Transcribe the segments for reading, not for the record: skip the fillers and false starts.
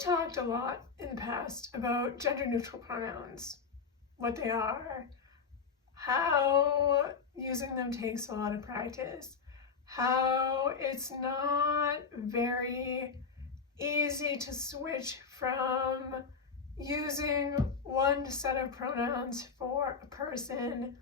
talked a lot in the past about gender neutral pronouns, what they are, how using them takes a lot of practice, how it's not very easy to switch from using one set of pronouns for a person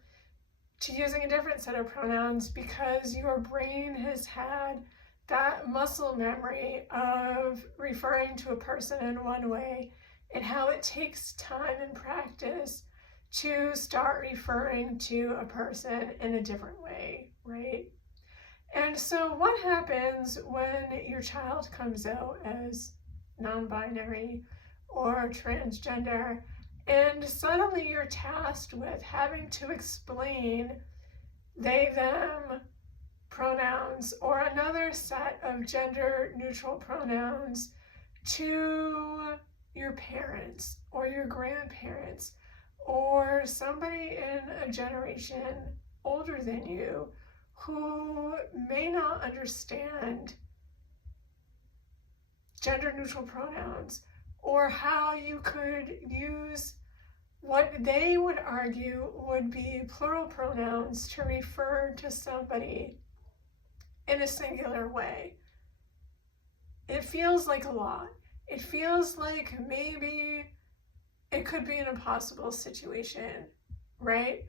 to using a different set of pronouns because your brain has had that muscle memory of referring to a person in one way, and how it takes time and practice to start referring to a person in a different way, right? And so what happens when your child comes out as non-binary or transgender, and suddenly you're tasked with having to explain they, them pronouns or another set of gender neutral pronouns to your parents or your grandparents or somebody in a generation older than you who may not understand gender neutral pronouns, or how you could use what they would argue would be plural pronouns to refer to somebody in a singular way. It feels like a lot. It feels like maybe it could be an impossible situation, right?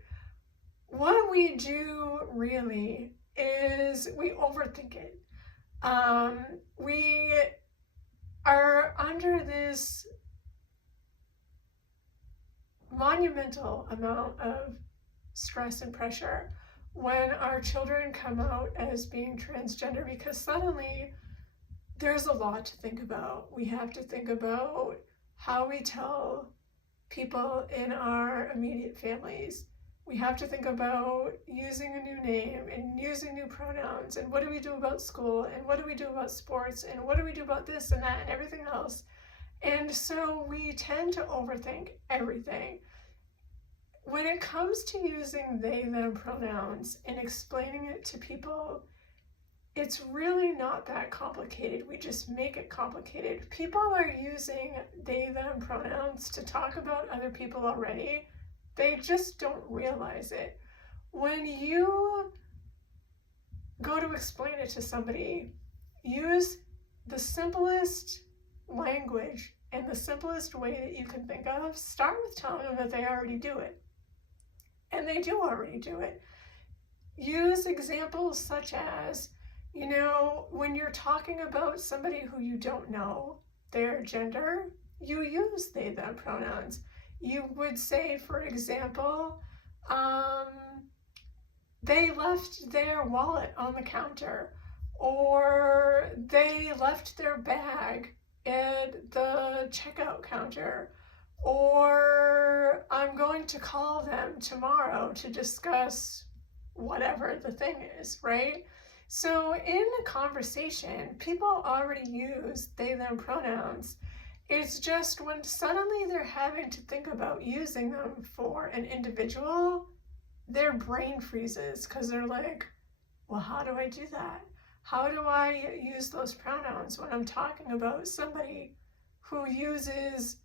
What we do really is we overthink it. We are under this monumental amount of stress and pressure when our children come out as being transgender, because suddenly there's a lot to think about. We have to think about how we tell people in our immediate families. We have to think about using a new name and using new pronouns, and what do we do about school, and what do we do about sports, and what do we do about this and that and everything else. And so we tend to overthink everything. When it comes to using they, them pronouns and explaining it to people, it's really not that complicated. We just make it complicated. People are using they, them pronouns to talk about other people already. They just don't realize it. When you go to explain it to somebody, use the simplest language and the simplest way that you can think of. Start with telling them that they already do it. And they do already do it. Use examples such as, when you're talking about somebody who you don't know, their gender, you use they, them pronouns. You would say, for example, they left their wallet on the counter, or they left their bag at the checkout counter, or I'm going to call them tomorrow to discuss whatever the thing is, right? So in a conversation, people already use they, them pronouns. It's just when suddenly they're having to think about using them for an individual, their brain freezes because they're like, well, how do I do that? How do I use those pronouns when I'm talking about somebody who uses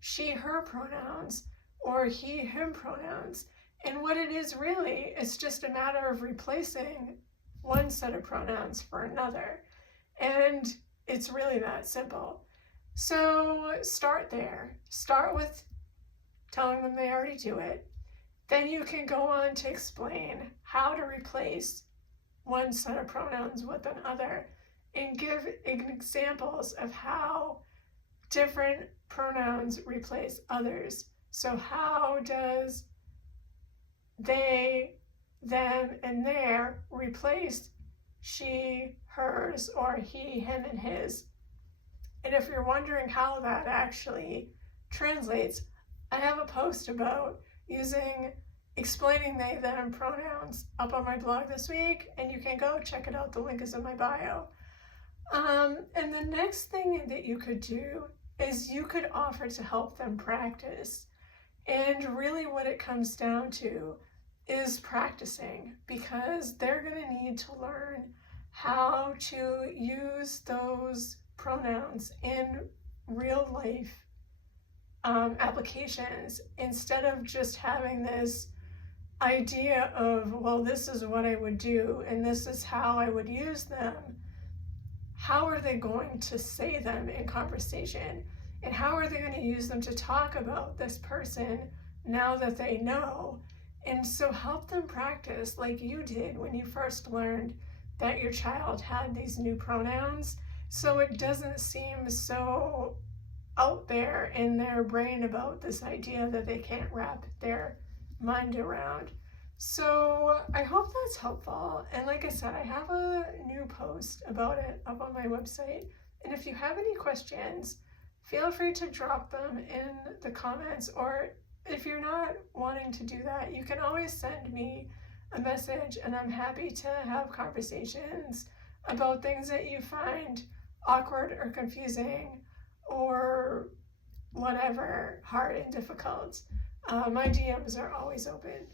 she, her pronouns or he, him pronouns? And what it is really, it's just a matter of replacing one set of pronouns for another. And it's really that simple. So start there. Start with telling them they already do it. Then you can go on to explain how to replace one set of pronouns with another and give examples of how different pronouns replace others. So how does they, them, and their replace she, hers, or he, him, and his? And if you're wondering how that actually translates, I have a post about explaining they, them pronouns up on my blog this week, and you can go check it out. The link is in my bio. And the next thing that you could do is you could offer to help them practice. And really what it comes down to is practicing, because they're going to need to learn how to use those pronouns in real life applications instead of just having this idea of, well, this is what I would do and this is how I would use them. How are they going to say them in conversation? And how are they going to use them to talk about this person now that they know? And so help them practice like you did when you first learned that your child had these new pronouns, so it doesn't seem so out there in their brain about this idea that they can't wrap their mind around. So I hope that's helpful. And like I said, I have a new post about it up on my website. And if you have any questions, feel free to drop them in the comments, or if you're not wanting to do that, you can always send me a message and I'm happy to have conversations about things that you find awkward or confusing or whatever, hard and difficult. My DMs are always open.